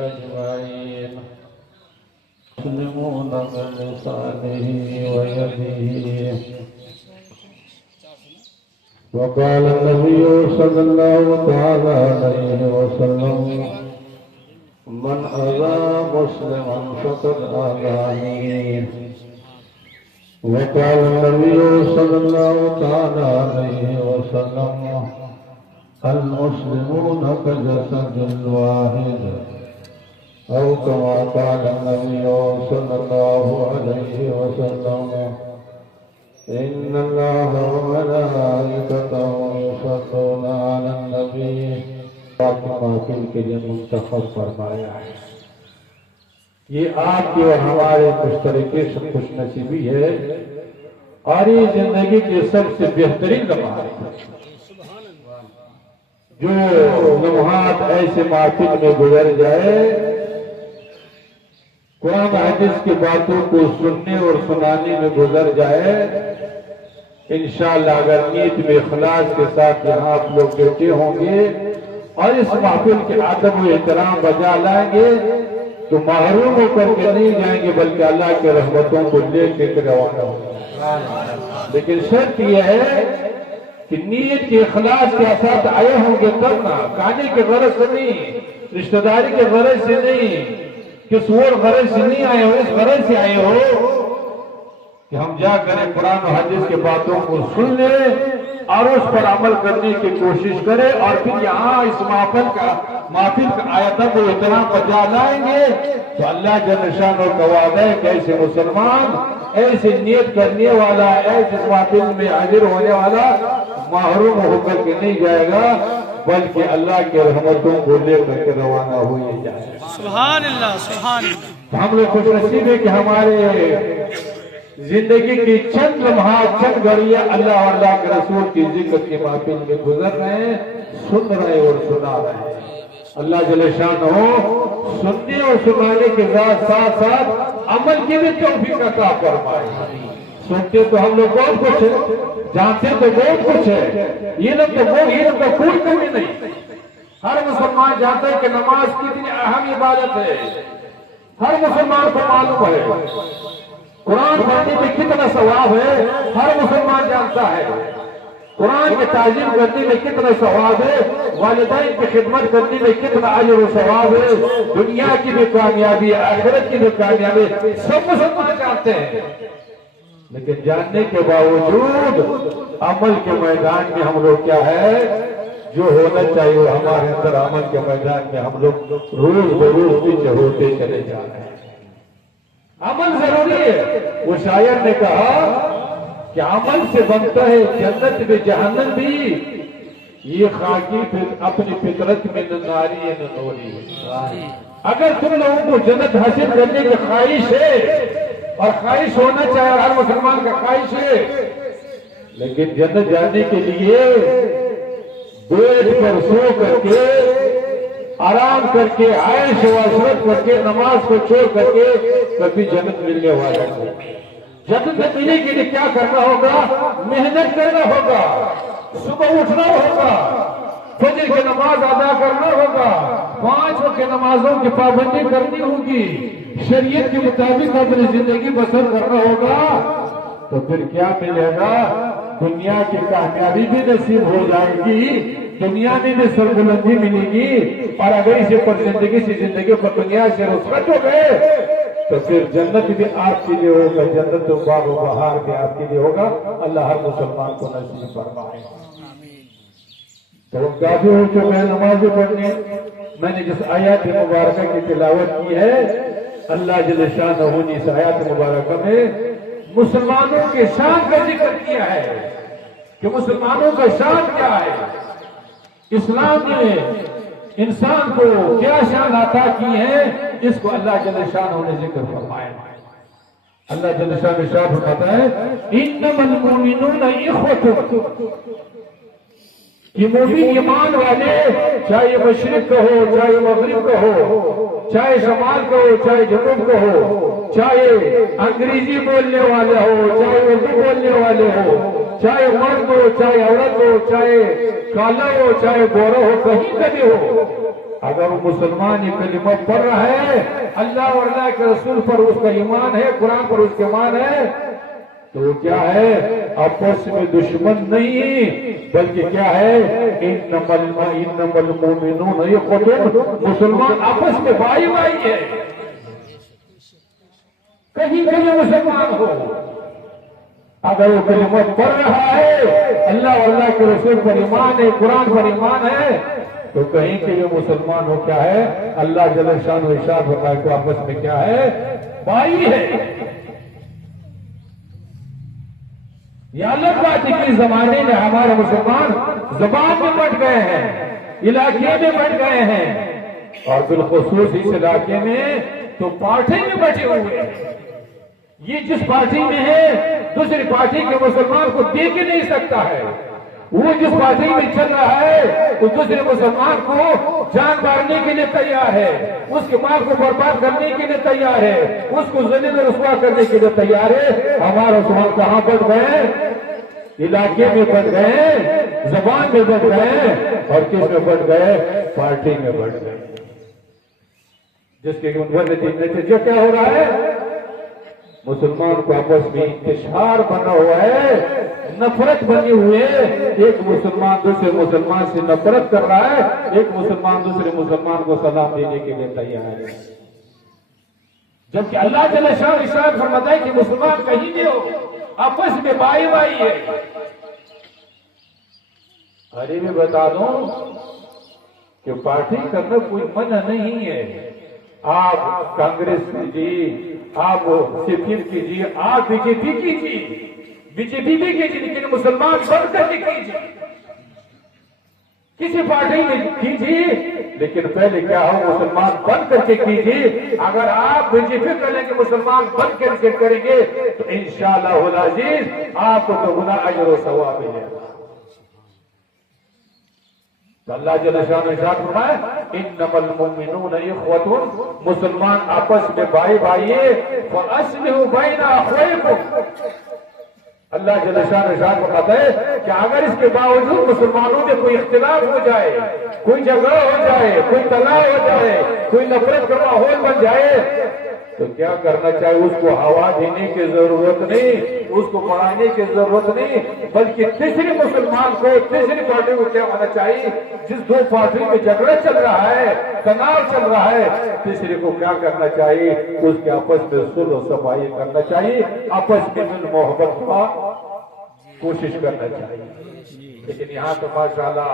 أجمعين مسلمون بلسانه ويده. وقال النبي صلى الله تعالى عليه وسلم من أذى مسلما فقد آذاني. وقال النبي صلى الله تعالى عليه وسلم المسلمون كجسد الواحد أو كما قال النبي صلى الله عليه وسلم إن الله وملائكته يصلون على النبي. محفل کے لیے منتخب فرمایا ہے. یہ آپ کی اور ہمارے مشترکہ خوش نصیبی ہے اور یہ زندگی کے سب سے بہترین لمحات ہے. جو لمحات ایسے محفل میں گزر جائے، قرآن حدیث کی باتوں کو سننے اور سنانے میں گزر جائے، انشاءاللہ اگر نیت میں اخلاص کے ساتھ یہاں آپ لوگ بیٹھے ہوں گے اور اس محفل کے ادب و احترام بجا لائیں گے تو محروم ہو کر کے نہیں جائیں گے بلکہ اللہ کے رحمتوں کو لے کے روانہ ہوں گے. لیکن شرط یہ ہے کہ نیت کے اخلاص کے ساتھ آئے ہوں گے تب نا، کھانے کے غرض سے نہیں، رشتہ داری کے غرض سے نہیں، کس اور غرض سے نہیں آئے ہو، اس غرض سے آئے ہو کہ ہم جا کریں قرآن و حدیث کے باتوں کو سن لیں اور اس پر عمل کرنے کی کوشش کریں اور پھر یہاں اس محفل کا ادب و احترام بجا لائیں گے تو اللہ جل شانہ کا وعدہ ہے کہ ایسے مسلمان، ایسے نیت کرنے والا، ایسے محفل میں حاضر ہونے والا محروم ہو کر کے نہیں جائے گا بلکہ اللہ کے رحمتوں کو لے کر کے روانہ ہوئے جائے. سبحان اللہ سبحان اللہ. ہم لوگ خوش نصیب ہے کہ ہمارے زندگی کی چند لمحات، چند گھڑیاں اللہ اور اللہ کے رسول کی ذکر کی محفل میں گزر رہے ہیں، سن رہے اور سنا رہے ہیں. اللہ جل شانہ سننے اور سنانے کے ساتھ ساتھ عمل کی بھی توفیق عطا فرمائے. سنتے تو ہم لوگ بہت کچھ ہے، جانتے تو بہت کچھ ہے، یہ لوگ تو کوئی کمی نہیں. ہر مسلمان جانتا ہے کہ نماز کتنی اہم عبادت ہے، ہر مسلمان کو معلوم ہے. قرآن پڑھنے میں کتنا ثواب ہے ہر مسلمان جانتا ہے. قرآن کی تعظیم کرنے میں کتنا ثواب ہے، والدین کی خدمت کرنے میں کتنا اجر و ثواب ہے، دنیا کی بھی کامیابی ہے، آخرت کی بھی کامیابی ہے، سب مسلمان جانتے ہیں. لیکن جاننے کے باوجود عمل کے میدان میں ہم لوگ کیا ہے، جو ہونا چاہیے وہ ہمارے اندر عمل کے میدان میں ہم لوگ روز بروز پیچھے ہوتے چلے جا رہے ہیں. عمل ضروری ہے. وہ شاعر نے کہا کہ عمل سے بنتا ہے جنت بھی جہنم بھی، یہ خاکی اپنی فطرت میں نہ ناری ہے نہ نوری ہے. اگر تم لوگوں کو جنت حاصل کرنے کی خواہش ہے اور خواہش ہونا چاہے، ہر مسلمان کا خواہش ہے، لیکن جنت جانے کے لیے بیٹھ کر سو کر کے، آرام کر کے، عیش و عشرت کر کے، نماز کو چھوڑ کر کے کبھی جنت ملنے والا ہے. جنت ملنے کے لیے کیا کرنا ہوگا؟ محنت کرنا ہوگا، صبح اٹھنا ہوگا، فجر کی نماز ادا کرنا ہوگا، 5 وقت کی نمازوں کی پابندی کرنی ہوگی، شریعت کے مطابق اپنی زندگی بسر کرنا ہوگا. تو پھر کیا ملے گا؟ دنیا کی کامیابی بھی نصیب ہو جائے گی، دنیا میں بھی سربلندی ملے گی، اور اگر اسے پر زندگی پر دنیا سے رخصت ہو گئے تو پھر جنت بھی آپ کے لیے ہوگا، جنت و باغ و بہار بھی آپ کے لیے ہوگا. اللہ ہر مسلمان کو نصیب فرمائے. تو کافی ہو چکے ہیں نماز پڑھنے. میں نے جس آیات مبارکہ کی تلاوت کی ہے، اللہ جل شانہ نے اس آیات مبارکہ میں مسلمانوں کے شان کا ذکر کیا ہے کہ مسلمانوں کا شان کیا ہے. اسلام نے انسان کو کیا شان عطا کی ہے، اس کو اللہ جل شانہ نے ذکر فرمایا. اللہ جل شانہ فرماتا ہے انما المؤمنون اخوۃ، کہ مومن ایمان والے چاہے مشرق کا ہو، چاہے مغرب کا ہو، چاہے شمال کا ہو، چاہے جنوب کا ہو، چاہے انگریزی بولنے والے ہو، چاہے اردو بولنے والے ہو، چاہے مرد ہو، چاہے عورت ہو، چاہے کالا ہو، چاہے گورا ہو، کہیں کا بھی ہو، اگر وہ مسلمان یہ کلمہ پڑھ رہا ہے، اللہ اور اللہ کے رسول پر اس کا ایمان ہے، قرآن پر اس کا ایمان ہے، تو وہ کیا ہے؟ آپس میں دشمن نہیں، بلکہ کیا ہے؟ انما المؤمنون اخوۃ، مسلمان آپس میں بھائی بھائی ہے، کہیں کہیں مسلمان ہو، اگر وہ کلمہ پڑھ رہا ہے، اللہ اور اللہ کے رسول پر ایمان ہے، قرآن پر ایمان ہے، تو کہیں کہ یہ مسلمان ہو کیا ہے؟ اللہ جل شان و ارشاد فرمائے کہ آپس میں کیا ہے؟ بھائی ہے۔ یہ الگ بات ہے کہ زمانے میں ہمارے مسلمان زبان میں بٹ گئے ہیں، علاقے میں بٹ گئے ہیں، اور بالخصوص اس علاقے میں تو پارٹی میں بٹے ہوئے ہیں۔ یہ جس پارٹی میں ہے دوسری پارٹی کے مسلمان کو دیکھ ہی نہیں سکتا ہے، وہ جس پارٹی میں چل رہا ہے وہ دوسرے مسلمان کو جان مارنے کے لیے تیار ہے، اس کے مال کو برباد کرنے کے لیے تیار ہے، اس کو ذلیل رسوا کرنے کے لیے تیار ہے۔ ہمارا مسلمان کہاں بٹ گئے؟ علاقے میں بٹ گئے، زبان میں بٹ گئے، اور کس میں بٹ گئے؟ پارٹی میں بٹ گئے، جس کے نتیجہ کیا ہو رہا ہے؟ مسلمان کو آپس میں انتشار بنا ہوا ہے، نفرت بنی ہوئی ہے، ایک مسلمان دوسرے مسلمان سے نفرت کر رہا ہے، ایک مسلمان دوسرے مسلمان کو سلام دینے کے لیے تیار ہے، جبکہ اللہ جل شان ارشاد فرماتا ہے کہ مسلمان کہیں بھی ہو آپس میں بھائی بھائی ہے۔ ارے میں بتا دوں کہ پارٹی کرنا کوئی منع نہیں ہے، آپ کانگریس کیجیے، آپ CPM کیجیے، آپ BJP کیجیے، BJP بھی کیجیے، لیکن مسلمان بن کر کے کیجیے، کسی پارٹی میں کیجیے، لیکن پہلے کیا ہو؟ مسلمان بن کر کے کیجیے۔ اگر آپ BJP کر لیں گے، مسلمان بن کر کے کریں گے، تو انشاءاللہ العزیز آپ کو تو گناہ اجر و ثواب ملے گا۔ تو اللہ جل شانہ ارشاد فرمائے انما المؤمنون اخوۃ، مسلمان آپس میں بھائی بھائی فاصلحوا بین اخویکم۔ اللہ جل شانہ ارشاد فرماتا ہے کہ اگر اس کے باوجود مسلمانوں میں کوئی اختلاف ہو جائے، کوئی جھگڑا ہو جائے، کوئی تناؤ ہو جائے، کوئی نفرت کا ماحول بن جائے، تو کیا کرنا چاہیے؟ اس کو ہوا دینے کی ضرورت نہیں، اس کو پڑھانے کی ضرورت نہیں، بلکہ تیسری مسلمان کو، تیسری پارٹی کو کیا ہونا چاہیے؟ جس دو پارٹی میں جھگڑا چل رہا ہے، تناؤ چل رہا ہے، تیسری کو کیا کرنا چاہیے؟ اس کے آپس میں صلح و صفائی کرنا چاہیے، آپس میں مل محبت کا کوشش کرنا چاہیے۔ لیکن یہاں تو ماشاءاللہ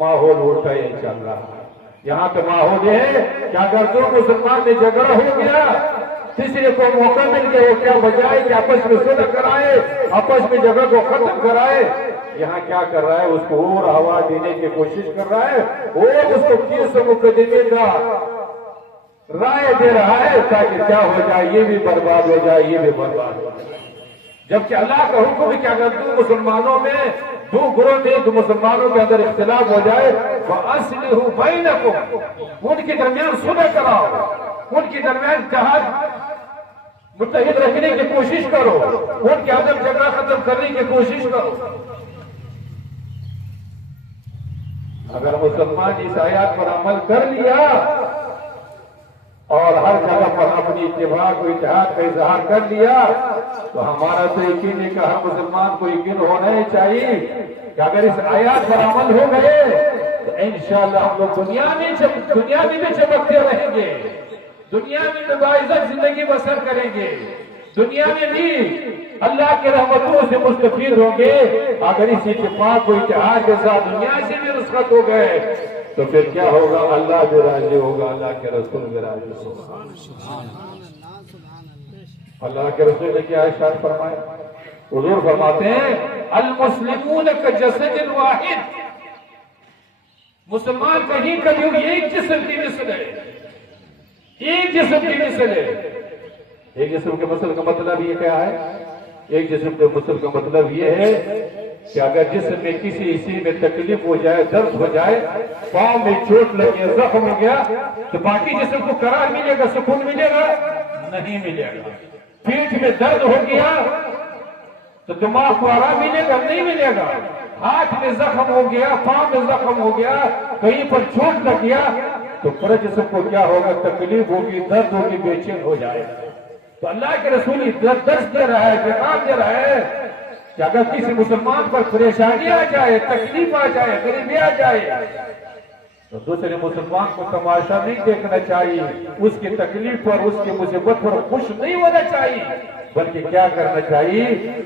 ماحول الٹا ہی چل رہا ہے، یہاں پہ ماحول یہ ہے کہ اگر دو مسلمان میں جھگڑا ہو گیا، تیسرے کو موقع مل گیا، وہ کیا بجائے کہ آپس میں صلح کرائے، آپس میں جھگڑے کو ختم کرائے، یہاں کیا کر رہا ہے؟ اس کو اور ہوا دینے کی کوشش کر رہا ہے، اور اس کو کیس مقدمے کا رائے دے رہا ہے تاکہ کیا ہو جائے؟ یہ بھی برباد ہو جائے، یہ بھی برباد ہو جائے۔ جبکہ اللہ کا حکم ہے کہ اگر دو مسلمانوں میں، دو گروہ میں، دو مسلمانوں کے اندر اختلاف ہو جائے فَأَصْلِحُوا بَيْنَكُمْ، ان کے درمیان صلح کراؤ، ان کے درمیان اتحاد متحد رکھنے کی کوشش کرو، ان کے عدم جھگڑا ختم کرنے کی کوشش کرو۔ اگر مسلمان اس آیات پر عمل کر لیا اور ہر جگہ پر اپنی اتفاق و اتحاد کا اظہار کر لیا، تو ہمارا تو یقین ہے کہ ہر مسلمان کو یقین ہونا ہی چاہیے کہ اگر اس آیات پر عمل ہو گئے تو انشاءاللہ ہم لوگ دنیا میں بھی چمکتے رہیں گے، دنیا میں بھی باعزت زندگی بسر کریں گے، دنیا میں بھی اللہ کے رحمتوں سے مستفید ہوں گے۔ اگر اس اتفاق و اتحاد کے ساتھ دنیا سے بھی رخصت ہو گئے تو پھر کیا ہوگا؟ اللہ بھی راضی ہوگا، اللہ کے رسول بھی راضی ہوگا۔ اللہ کے رسول نے کیا ارشاد فرمایا؟ حضور فرماتے ہیں المسلمون کجسد واحد، مسلمان کہیں کبھی ایک جسم کی مثل ہے، ایک جسم کی مثل ہے۔ ایک جسم کے مثل کا مطلب یہ کیا ہے؟ ایک جسم کے مثل کا مطلب یہ ہے کہ اگر جسم میں کسی حصے میں تکلیف ہو جائے، درد ہو جائے، پاؤں میں چوٹ لگے، زخم ہو گیا، تو باقی جسم کو قرار ملے گا، سکون ملے گا؟ نہیں ملے گا۔ پیٹھ میں درد ہو گیا تو دماغ کو آرام ملے گا؟ نہیں ملے گا۔ ہاتھ میں زخم ہو گیا، پاؤں میں زخم ہو گیا، کہیں پر چوٹ لگ گیا، تو پر جسم کو کیا ہوگا؟ تکلیف ہوگی، درد ہوگی، بے چین ہو جائے گا۔ تو اللہ کے رسول درس دے رہا ہے، پیغام دے رہا ہے کہ اگر کسی مسلمان پر پریشانی آ جائے، تکلیف آ جائے، غریبی آ جائے، تو دوسرے مسلمان کو تماشا نہیں دیکھنا چاہیے، اس کی تکلیف پر، اس کی مصیبت پر خوش نہیں ہونا چاہیے، بلکہ کیا کرنا چاہیے؟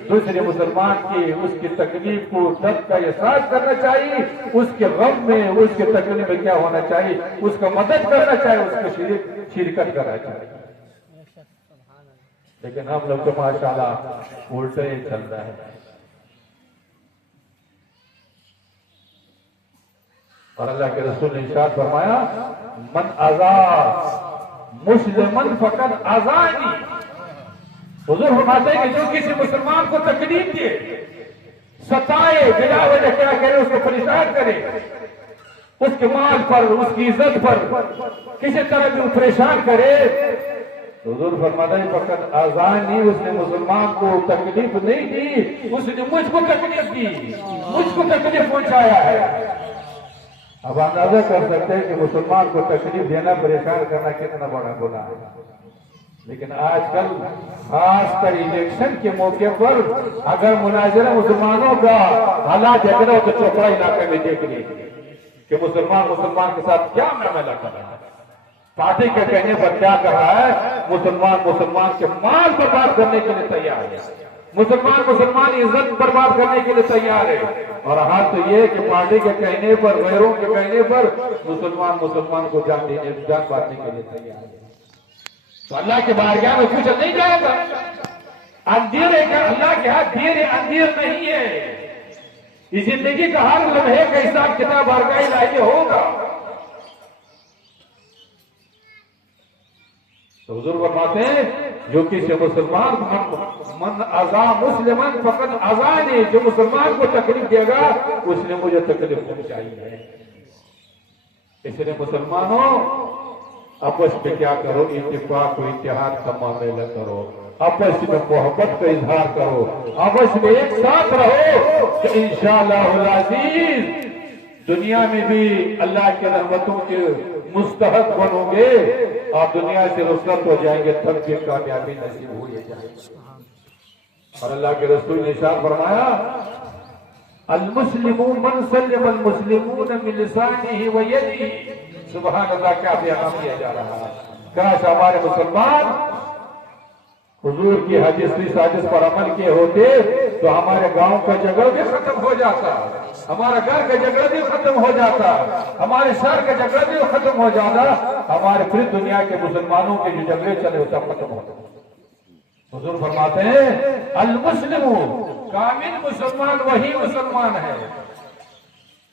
دوسرے مسلمان کی اس کی تکلیف کو، درد کا احساس کرنا چاہیے، اس کے غم میں، اس کے تکلیف میں کیا ہونا چاہیے؟ اس کا مدد کرنا چاہیے، اس کو شرکت کرنا چاہیے۔ لیکن ہم لوگ تو ماشاءاللہ الٹا ہی چل رہا ہے۔ اور اللہ کے رسول نے ارشاد فرمایا من اذا مسلمن فقد اذانی، حضور فرماتے ہیں کہ جو کسی مسلمان کو تکلیف دے، ستائے، بلا وجہ کیا کرے، اس کو پریشان کرے، اس کے مال پر، اس کی عزت پر کسی طرح بھی پریشان کرے، حضور فرماتا ہے فقط اذانی، اس نے مسلمان کو تکلیف نہیں دی، اس نے مجھ کو تکلیف دی، مجھ کو تکلیف پہنچایا ہے۔ اب اندازہ کر سکتے ہیں کہ مسلمان کو تکلیف دینا، پریشان کرنا کتنا بڑا گناہ ہے۔ لیکن آج کل خاص کر الیکشن کے موقع پر اگر مناظرہ مسلمانوں کا حالات دیکھ رہا ہو تو چوپڑا علاقے میں دیکھ لیجیے کہ مسلمان کے ساتھ کیا معاملہ کر رہا ہے، پارٹی کے کہنے پر کیا کر رہا ہے، مسلمان کے مال برباد کرنے کے لیے تیار ہے، مسلمان عزت برباد کرنے کے لیے تیار ہے، اور حال تو یہ کہ پارٹی کے کہنے پر، غیروں کے کہنے پر مسلمان کو جان بانٹنے کے لیے تیار ہے۔ تو اللہ کے بارگاہ میں کچھ نہیں جائے گا، اندھیرے کا اللہ کے ہاتھ دیر اندھیر نہیں ہے، اس زندگی کا ہر لمحے کا حساب کتاب بارگاہ الہی ہوگا۔ تو حضور فرماتے ہیں جو کسی مسلمان من اذا مسلمن فقط اذانی، جو مسلمان کو تکلیف دے گا اس نے مجھے تکلیف پہنچائی ہے۔ اس لیے مسلمانوں آپس میں کیا کرو؟ اتفاق و اتحاد کا معاملہ کرو، آپس میں محبت کا اظہار کرو، آپس میں ایک ساتھ رہو کہ انشاءاللہ العزیز دنیا میں بھی اللہ کے رحمتوں کے مستحق بنو گے، آپ دنیا سے رخصت ہو جائیں گے، تب بھی کامیابی نصیب ہو جائے گی۔ اور اللہ کے رسول نے ارشاد فرمایا المسلمون من سلم المسلمون من لسانه ویدہ، سبحان اللہ، کیا بیان کیا جا رہا ہے۔ کاش ہمارے مسلمان حضور کی حدیث پر عمل کیے ہوتے تو ہمارے گاؤں کا جھگڑا بھی ختم ہو جاتا، ہمارا گھر کا جھگڑا بھی ختم ہو جاتا، ہمارے شہر کا جھگڑا بھی ختم ہو جاتا، ہمارے پوری دنیا کے مسلمانوں کے جو جھگڑے چلے ہوتا ختم ہوتا۔ حضور فرماتے ہیں المسلم، کامل مسلمان وہی مسلمان ہے،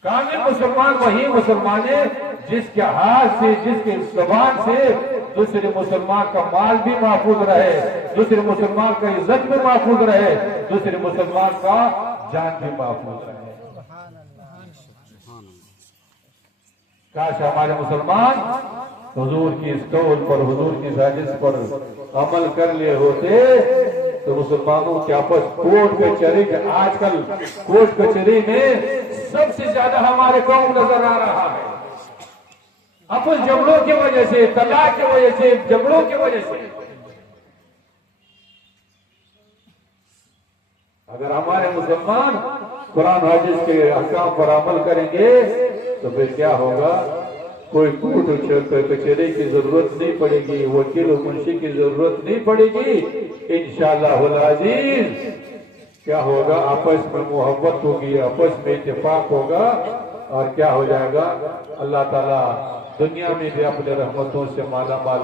کامل مسلمان وہی مسلمان ہے جس کے ہاتھ سے، جس کے زبان سے دوسرے مسلمان کا مال بھی محفوظ رہے، دوسرے مسلمان کا عزت بھی محفوظ رہے، دوسرے مسلمان کا جان بھی محفوظ رہے۔ کاش ہمارے مسلمان حضور کی اس قول پر، حضور کی سازش پر عمل کر لیے ہوتے تو مسلمانوں کے آپس کوٹ کچہری، آج کل کوٹ کچہری میں سب سے زیادہ ہمارے قوم نظر آ رہا ہے، آپس جھگڑوں کی وجہ سے، طلاق کی وجہ سے، جھگڑوں کی وجہ سے۔ اگر ہمارے مسلمان قرآن حدیث کے احکام پر عمل کریں گے تو پھر کیا ہوگا؟ کوئی کوٹ کچہری کی ضرورت نہیں پڑے گی، وکیل و منشی کی ضرورت نہیں پڑے گی، انشاءاللہ العزیز کیا ہوگا؟ آپس میں محبت ہوگی، آپس میں اتفاق ہوگا، اور کیا ہو جائے گا؟ اللہ تعالیٰ دنیا میں بھی اپنے رحمتوں سے مالا مال